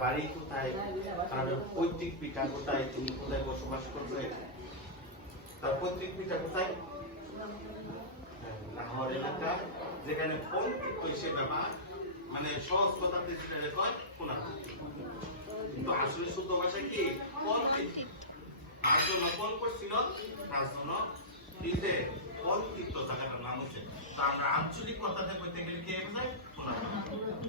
বাড়ি কোথায়? তার পৈতৃক পিতা কোথায়? তিনি কোথায় বসবাস করবে? তার পৈতৃক পিতা কোথায়? লাহোর এলাকা যেখানে পৈতৃক বা মানে সহজ কথাতে শোনা কিন্তু আসলে শুদ্ধ ভাষায় কি? পৈতৃক কোন করছিল তার দিতে পৈতৃক নাম হচ্ছে তো আমরা আঞ্চলিক কথাতে কইতে গেলে কি বোঝায়?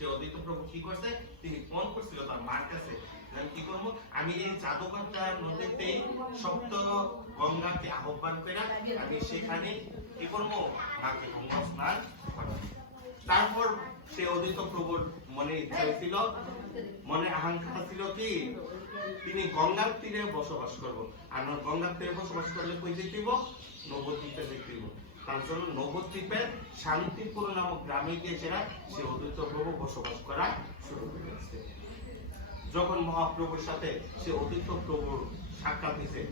সে অদিত প্রভু কি করছে? তিনি ফোন করছিল তার মার কাছে। কি করব? আমি এই জাদুঘরটার মধ্যেতেই সপ্ত গঙ্গাকে আহ্বান করে আমি সেখানে কি করব? মাকে গঙ্গা স্নান তারপর সে অদিত প্রভুর মনে ইচ্ছা ছিল, মনে আকাঙ্ক্ষা ছিল কি, তিনি গঙ্গার তীরে বসবাস করব। আর গঙ্গার তীরে বসবাস করলে কই যেতেইব নবদ্বীপে যেতেইব জন্য নবদ্বীপের শান্তিপুর নামক গ্রামে গিয়ে সেরা সে অদ্বৈত প্রভু বসবাস করা শুরু করেছে যখন মহাপ্রভুর সাথে সে অদ্বৈত প্রভুর সাক্ষাৎ হয়েছে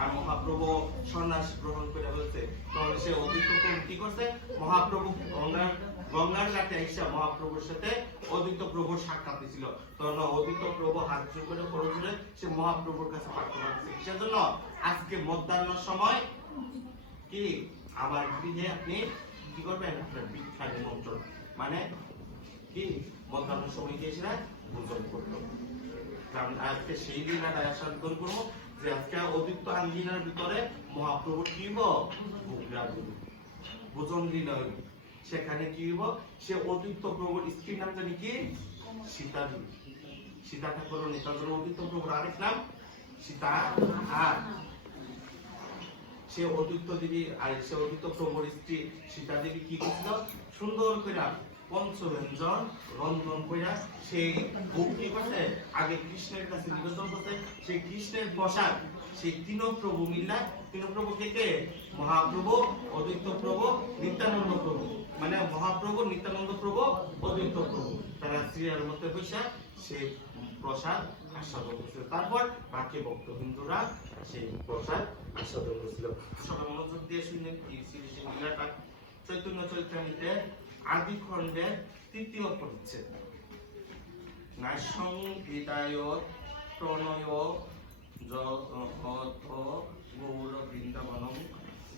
আর মহাপ্রভু সন্ন্যাস গ্রহণ করে হয়েছে তখন সে অদ্বৈত প্রভু কি করছে? মহাপ্রভু গঙ্গার গঙ্গার ঘাটে এসে মহাপ্রভুর সাথে অদ্বৈত প্রভুর সাক্ষাৎ হয়েছিল। তখন অদ্বৈত প্রভু হাত জোর করে পড়ে জুড়ে সে মহাপ্রভুর কাছে প্রার্থনা করছে। সেজন্য আজকে মধ্যাহ্ন সময়। কি? আমার গৃহে আপনি কি করবেন? আপনার ভিক্ষা নিমন্ত্রণ। মানে কি? মধ্যাহ্ন সময় গিয়েছিলেন ভোজন করল। আজকে সেই দিন করব যে আজকে আঙ্গিনার ভিতরে কি ভোজন সেখানে কি হইব? সে অদিত্য প্রভুর স্ত্রীর নাম জানি কি? সীতা সীতা ঠাকুর নেতাজন অদিত্য প্রভুর আরেক নাম? সীতা আর সে অদ্বৈত দেবী আর সে অদ্বৈত প্রভুর স্ত্রী সীতা দেবী কি করছিল? সুন্দর করে পঞ্চব্যঞ্জন রন্ধন কইরা সেই কি করছে আগে কৃষ্ণের কাছে নিবেদন করছে। সেই কৃষ্ণের প্রসাদ সেই তিন প্রভু মিল্লা তিন প্রভু কে কে? মহাপ্রভু, অদ্বৈত প্রভু, নিত্যানন্দ প্রভু। মানে মহাপ্রভু, নিত্যানন্দ প্রভু, অদ্বৈত প্রভু। তারা শ্রীয়ার মধ্যে বসে সেই প্রসাদ আস্বাদন করছিল। তারপর বাকি ভক্ত হিন্দুরা সেই প্রসাদ আস্বাদন করছিল সবাই মনোযোগ দিয়ে শুনে শ্রী লীলাটা চৈতন্য চৈতন্যতে আদি খণ্ডের তৃতীয় পরিচ্ছেদ নাসং হৃদয় প্রণয় গৌর বৃন্দাবনম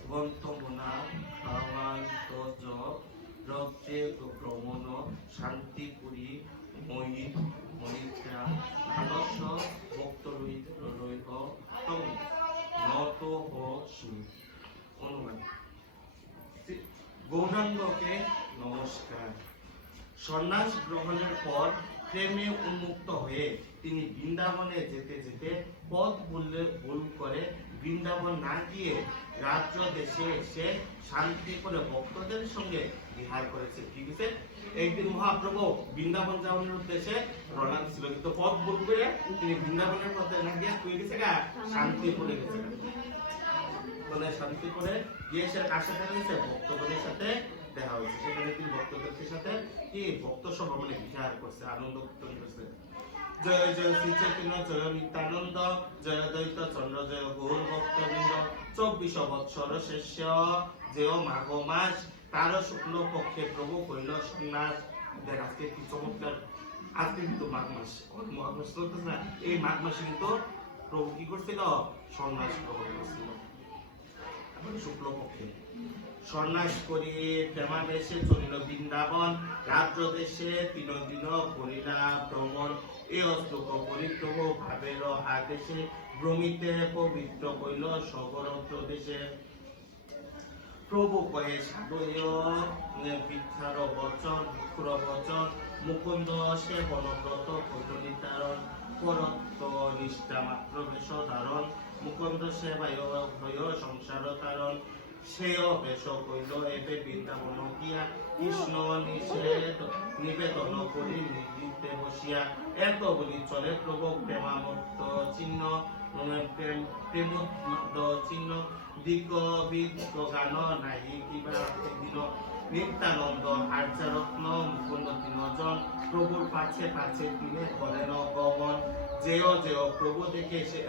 গন্তমনা ভ্রমণ শান্তিপুরী ময়ী ময়িত্রা আদর্শ ভক্ত রহিত রহিত নত হোক গৌরাঙ্গকে নমস্কার। সন্ন্যাস গ্রহণের পর প্রেমে উন্মুক্ত হয়ে তিনি বৃন্দাবনে যেতে যেতে পথ বললে ভুল করে বৃন্দাবন না গিয়ে রাজ্য, দেশে এসে শান্তি করে ভক্তদের সঙ্গে বিহার করেছে ঠিক আছে একদিন মহাপ্রভু বৃন্দাবন যাওয়ার উদ্দেশ্যে রওনা ছিল। কিন্তু পথ ভুল করে তিনি বৃন্দাবনের পথে না গিয়ে গেছে গা শান্তি করে গেছে মানে শান্তি করে গিয়ে সে কার সাথে রয়েছে ভক্তগণের সাথে দেখা হয়েছে। সেখানে তিনি ভক্তদের সাথে কি ভক্ত সভা মানে বিহার করছে, আনন্দ করছে। জয় জয় শ্রী চৈতন্য, জয় নিত্যানন্দ, জয় দ্বৈত চন্দ্র, জয় গৌর ভক্তবৃন্দ। চব্বিশ বৎসর শেষ যেও মাঘ মাস, তার শুক্ল পক্ষে প্রভু কইল সন্ন্যাস। দেখ, আজকে কি চমৎকার, আজকে কিন্তু মাঘ মাস। মাঘ মাস না। এই মাঘ মাসে কিন্তু প্রভু কি করছিল? সন্ন্যাস গ্রহণ করছিল। শুক্লপক্ষে। সন্ন্যাস করিয়ে প্রেমাবেশে চলিল বৃন্দাবন রাজ্য দেশে তিন দিন করিলা ভ্রমণ। এ অশ্লোক পরিক্রম ভাবের আদেশে ভ্রমিতে পবিত্র কইল সগর প্রদেশে। প্রভু কয়ে সাধয় বচন, ভিক্ষুর বচন, মুকুন্দ সে বনব্রত নিষ্ঠা মাত্র বেশ ধারণ মুকুন্দ সেবায় ভয় সংসার কারণ সেও বেশ কইল এবে বৃন্দাবন গিয়া কৃষ্ণ নিষেধ নিবেদন করি বসিয়া এত বলি চলে প্রভু প্রেমামত্ত চিহ্ন চিহ্ন দিক গান নাহি কিবা দিন নিত্যানন্দ আর্যারত্ন মুকুন্দ তিনজন প্রভুর পাছে পাছে তিনি করেন গমন যেও যেও প্রভু দেখে সে